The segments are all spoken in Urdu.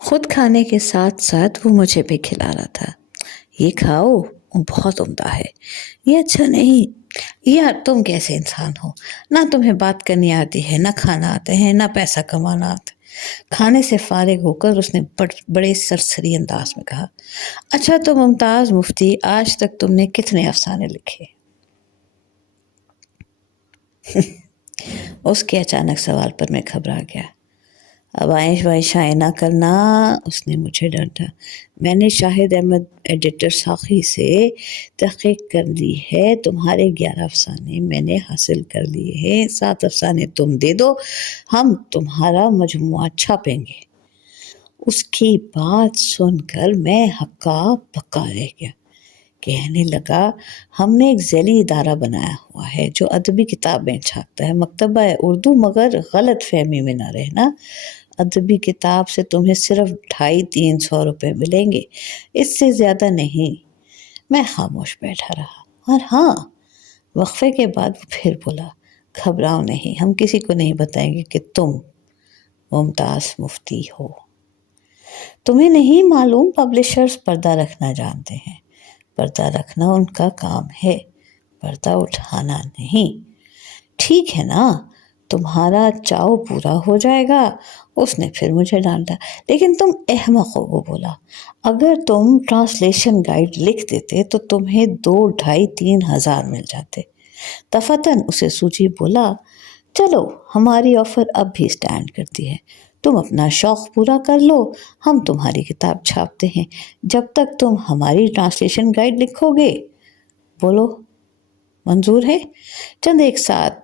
خود کھانے کے ساتھ ساتھ وہ مجھے بھی کھلا رہا تھا۔ یہ کھاؤ، وہ بہت عمدہ ہے، یہ اچھا نہیں۔ یار تم کیسے انسان ہو، نہ تمہیں بات کرنی آتی ہے، نہ کھانا آتا ہے، نہ پیسہ کمانا آتا ہے۔ کھانے سے فارغ ہو کر اس نے بڑے سرسری انداز میں کہا، اچھا تو ممتاز مفتی، آج تک تم نے کتنے افسانے لکھے؟ اس کے اچانک سوال پر میں گھبرا گیا۔ اب آئش وائشائیں نہ کرنا، اس نے مجھے ڈانٹا۔ میں نے شاہد احمد ایڈیٹر ساقی سے تحقیق کر لی ہے، تمہارے 11 افسانے میں نے حاصل کر لیے ہیں، 7 افسانے تم دے دو، ہم تمہارا مجموعہ چھاپیں گے۔ اس کی بات سن کر میں ہکا بکا رہ گیا۔ کہنے لگا، ہم نے ایک ذیلی ادارہ بنایا ہوا ہے جو ادبی کتابیں چھاپتا ہے، مکتبہ اردو، مگر غلط فہمی میں نہ رہنا، ادبی کتاب سے تمہیں صرف 250-300 روپے ملیں گے، اس سے زیادہ نہیں۔ میں خاموش بیٹھا رہا، اور ہاں، وقفے کے بعد وہ پھر بولا، گھبراؤ نہیں، ہم کسی کو نہیں بتائیں گے کہ تم ممتاز مفتی ہو۔ تمہیں نہیں معلوم پبلشرز پردہ رکھنا جانتے ہیں، پردہ رکھنا ان کا کام ہے، پردہ اٹھانا نہیں۔ ٹھیک ہے نا، تمہارا چاؤ پورا ہو جائے گا۔ اس نے پھر مجھے ڈانٹا، لیکن تم احمق ہو، وہ بولا۔ اگر تم ٹرانسلیشن گائیڈ لکھ دیتے تو تمہیں 2-2.5-3 ہزار مل جاتے۔ دفعتاً اسے سوجی، بولا، چلو ہماری آفر اب بھی سٹینڈ کرتی ہے، تم اپنا شوق پورا کر لو، ہم تمہاری کتاب چھاپتے ہیں جب تک تم ہماری ٹرانسلیشن گائیڈ لکھو گے۔ بولو منظور ہے؟ چند ایک ساتھ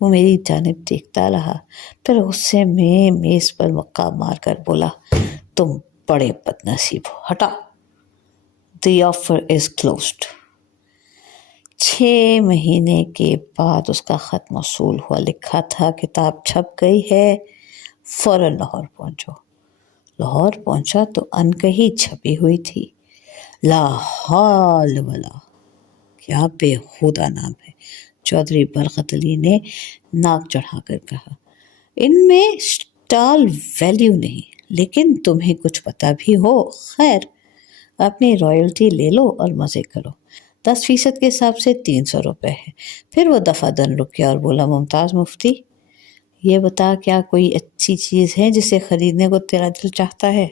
وہ میری جانب دیکھتا رہا، پھر غصے میں میز پر مکہ مار کر بولا، تم بڑے بد نصیب ہو، ہٹا، دی آفر از کلوزڈ۔ 6 مہینے کے بعد اس کا خط موصول ہوا، لکھا تھا، کتاب چھپ گئی ہے، فوراً لاہور پہنچو۔ لاہور پہنچا تو انکہی چھپی ہوئی تھی، لا حول ولا، کیا بےہودہ نام ہے، چودھری برکت علی نے ناک چڑھا کر کہا۔ ان میں سٹال ویلیو نہیں، لیکن تمہیں کچھ پتہ بھی ہو، خیر، اپنی رائلٹی لے لو اور مزے کرو، 10% کے حساب سے 300 روپے ہے۔ پھر وہ دفعہ دن رک گیا اور بولا، ممتاز مفتی، یہ بتا، کیا کوئی اچھی چیز ہے جسے خریدنے کو تیرا دل چاہتا ہے؟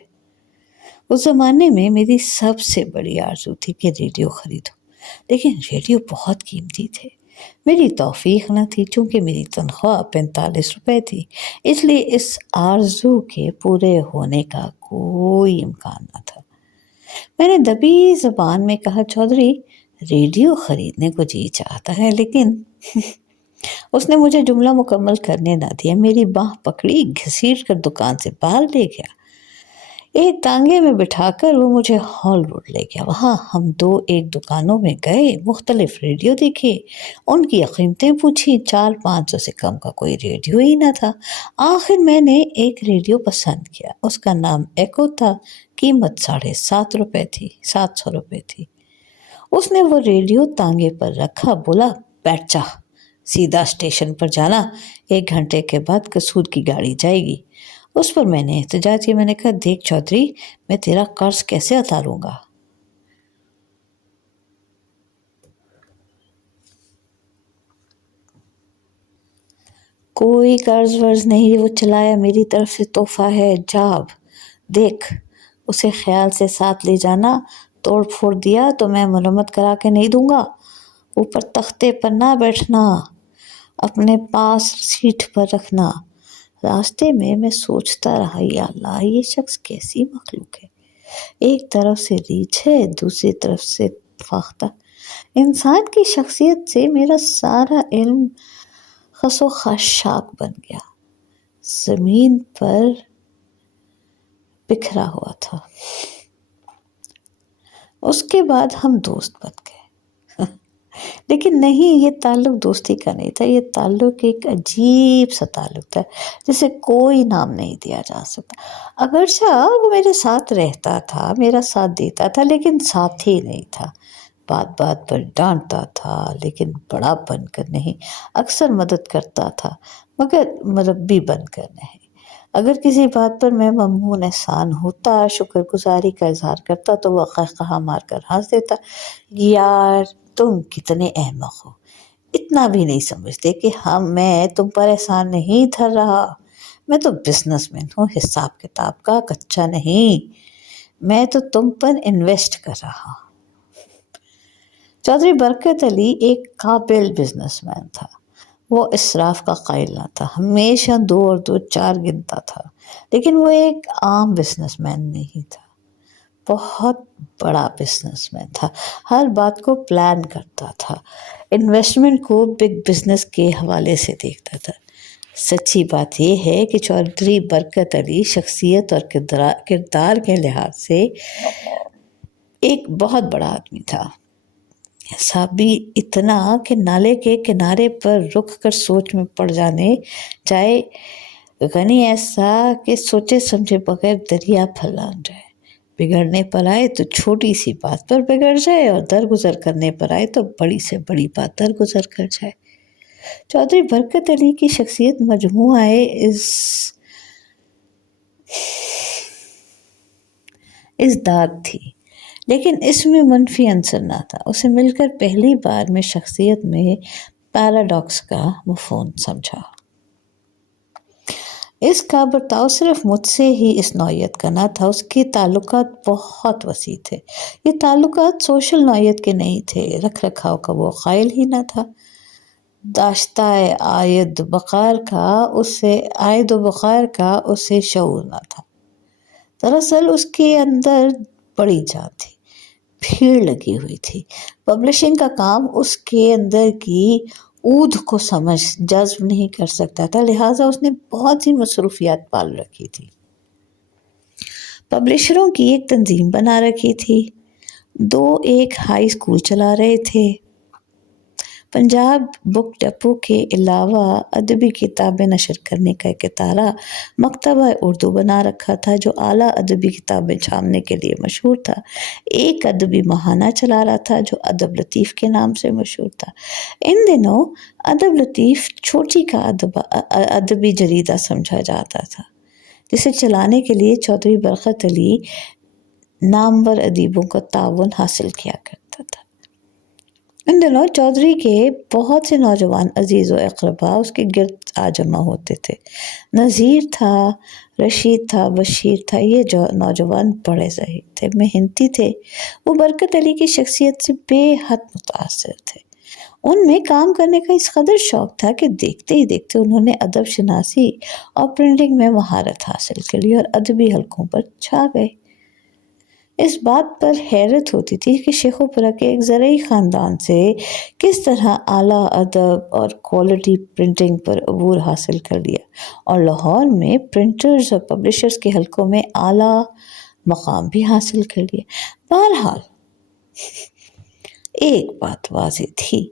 اس زمانے میں میری سب سے بڑی آرزو تھی کہ ریڈیو خریدوں، لیکن ریڈیو بہت قیمتی تھے، میری توفیق نہ تھی، چونکہ میری تنخواہ 45 روپے تھی، اس لیے اس آرزو کے پورے ہونے کا کوئی امکان نہ تھا۔ میں نے دبی زبان میں کہا، چودھری، ریڈیو خریدنے کو جی چاہتا ہے، لیکن اس نے مجھے جملہ مکمل کرنے نہ دیا، میری باہ پکڑی، گھسیٹ کر دکان سے باہر لے گیا۔ ایک تانگے میں بٹھا کر وہ مجھے ہال روڈ لے گیا، وہاں ہم ایک دکانوں میں گئے، مختلف ریڈیو دیکھے، ان کی قیمتیں پوچھی، 400-500 سے کم کا کوئی ریڈیو ہی نہ تھا۔ آخر میں نے ایک ریڈیو پسند کیا، اس کا نام ایکو تھا، قیمت 750 روپے تھی۔ اس نے وہ ریڈیو تانگے پر رکھا، بولا، بیٹھ جا، سیدھا اسٹیشن پر جانا، 1 گھنٹے کے بعد قصور کی گاڑی جائے گی۔ اس پر میں نے احتجاج کیا، میں نے کہا، دیکھ چودھری، میں تیرا قرض کیسے اتاروں گا؟ کوئی قرض ورز نہیں، وہ چلایا میری طرف سے تحفہ ہے، جاب دیکھ، اسے خیال سے ساتھ لے جانا، توڑ پھوڑ دیا تو میں مرمت کرا کے نہیں دوں گا۔ اوپر تختے پر نہ بیٹھنا، اپنے پاس سیٹ پر رکھنا۔ راستے میں سوچتا رہا، یا اللہ، یہ شخص کیسی مخلوق ہے، ایک طرف سے ریچھ ہے، دوسری طرف سے فاختہ۔ انسان کی شخصیت سے میرا سارا علم خس و خاشاک بن گیا، زمین پر بکھرا ہوا تھا۔ اس کے بعد ہم دوست بن گئے، لیکن نہیں، یہ تعلق دوستی کا نہیں تھا، یہ تعلق ایک عجیب سا تعلق تھا جسے کوئی نام نہیں دیا جا سکتا۔ اگرچہ وہ میرے ساتھ رہتا تھا، میرا ساتھ دیتا تھا، لیکن ساتھی نہیں تھا، بات بات پر ڈانٹتا تھا، لیکن بڑا بن کر نہیں، اکثر مدد کرتا تھا، مگر مربی بن کر نہیں۔ اگر کسی بات پر میں ممنون احسان ہوتا، شکر گزاری کا اظہار کرتا تو وہ قہقہا مار کر ہنس دیتا، یار تم کتنے احمق ہو، اتنا بھی نہیں سمجھتے کہ میں تم پر احسان نہیں دھر رہا، میں تو بزنس مین ہوں، حساب کتاب کا کچا نہیں، میں تو تم پر انویسٹ کر رہا ہوں۔ چودھری برکت علی ایک قابل بزنس مین تھا، وہ اسراف کا قائل نہ تھا، ہمیشہ 2 اور 2 4 گنتا تھا، لیکن وہ ایک عام بزنس مین نہیں تھا، بہت بڑا بزنس مین تھا، ہر بات کو پلان کرتا تھا، انویسٹمنٹ کو بگ بزنس کے حوالے سے دیکھتا تھا۔ سچی بات یہ ہے کہ چودھری برکت علی شخصیت اور کردار کے لحاظ سے ایک بہت بڑا آدمی تھا، ایسا بھی اتنا کہ نالے کے کنارے پر رک کر سوچ میں پڑ جانے چاہے، غنی ایسا کہ سوچے سمجھے بغیر دریا پھیلان جائے، بگڑنے پر آئے تو چھوٹی سی بات پر بگڑ جائے اور درگزر کرنے پر آئے تو بڑی سے بڑی بات درگزر کر جائے۔ چودھری برکت علی کی شخصیت مجموعہ ازداد تھی، لیکن اس میں منفی عنصر نہ تھا۔ اسے مل کر پہلی بار میں شخصیت میں پیراڈاکس کا مفہوم سمجھا۔ اس کا برتاؤ صرف مجھ سے ہی اس نوعیت کا نہ تھا، اس کے تعلقات بہت وسیع تھے۔ یہ تعلقات سوشل نوعیت کے نہیں تھے، رکھ رکھاؤ کا وہ قائل ہی نہ تھا، داشتہ عائد و بقار کا اسے شعور نہ تھا۔ دراصل اس کے اندر بڑی جان تھی، بھیڑ لگی ہوئی تھی، پبلشنگ کا کام اس کے اندر کی اودھ کو جذب نہیں کر سکتا تھا، لہٰذا اس نے بہت سی مصروفیات پال رکھی تھی۔ پبلشروں کی ایک تنظیم بنا رکھی تھی، 2 ایک ہائی اسکول چلا رہے تھے، پنجاب بک ڈپو کے علاوہ ادبی کتابیں نشر کرنے کا ایک ادارہ مکتبہ اردو بنا رکھا تھا جو اعلیٰ ادبی کتابیں چھاپنے کے لیے مشہور تھا، ایک ادبی ماہانہ چلا رہا تھا جو ادب لطیف کے نام سے مشہور تھا۔ ان دنوں ادب لطیف چھوٹی کا ادبی جریدہ سمجھا جاتا تھا، جسے چلانے کے لیے چودھری برکت علی نامور ادیبوں کا تعاون حاصل کیا کرتا تھا۔ ان دنوں چودھری کے بہت سے نوجوان عزیز و اقربا اس کے گرد جمع ہوتے تھے، نذیر تھا، رشید تھا، بشیر تھا، یہ نوجوان بڑے ذہین تھے، محنتی تھے، وہ برکت علی کی شخصیت سے بے حد متاثر تھے، ان میں کام کرنے کا اس قدر شوق تھا کہ دیکھتے ہی دیکھتے انہوں نے ادب شناسی اور پرنٹنگ میں مہارت حاصل کر لی اور ادبی حلقوں پر چھا گئے۔ اس بات پر حیرت ہوتی تھی کہ شیخ پورہ کے ایک زرعی خاندان سے کس طرح اعلیٰ ادب اور کوالٹی پرنٹنگ پر عبور حاصل کر لیا اور لاہور میں پرنٹرز اور پبلشرز کے حلقوں میں اعلیٰ مقام بھی حاصل کر لیا۔ بہرحال ایک بات واضح تھی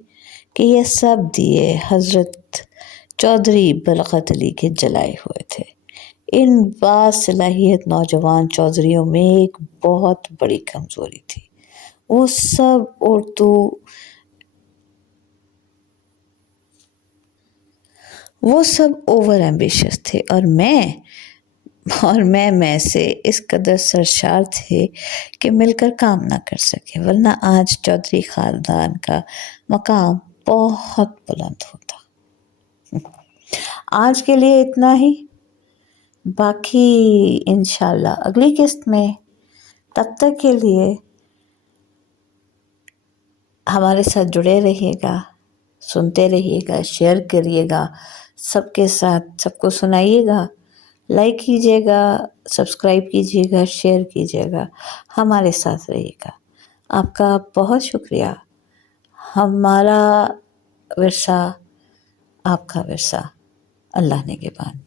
کہ یہ سب دیے حضرت چودھری برکت علی کے جلائے ہوئے تھے۔ ان باصلاحیت نوجوان چودھریوں میں ایک بہت بڑی کمزوری تھی، وہ سب اوور ایمبیشس تھے اور میں سے اس قدر سرشار تھے کہ مل کر کام نہ کر سکے، ورنہ آج چودھری خاندان کا مقام بہت بلند ہوتا۔ آج کے لیے اتنا ہی، باقی انشاءاللہ اگلی قسط میں۔ تب تک کے لیے ہمارے ساتھ جڑے رہیے گا، سنتے رہیے گا، شیئر کریے گا، سب کے ساتھ، سب کو سنائیے گا، لائک کیجیے گا، سبسکرائب کیجیے گا، شیئر کیجیے گا، ہمارے ساتھ رہیے گا۔ آپ کا بہت شکریہ۔ ہمارا ورثہ آپ کا ورثہ، اللہ نگہبان۔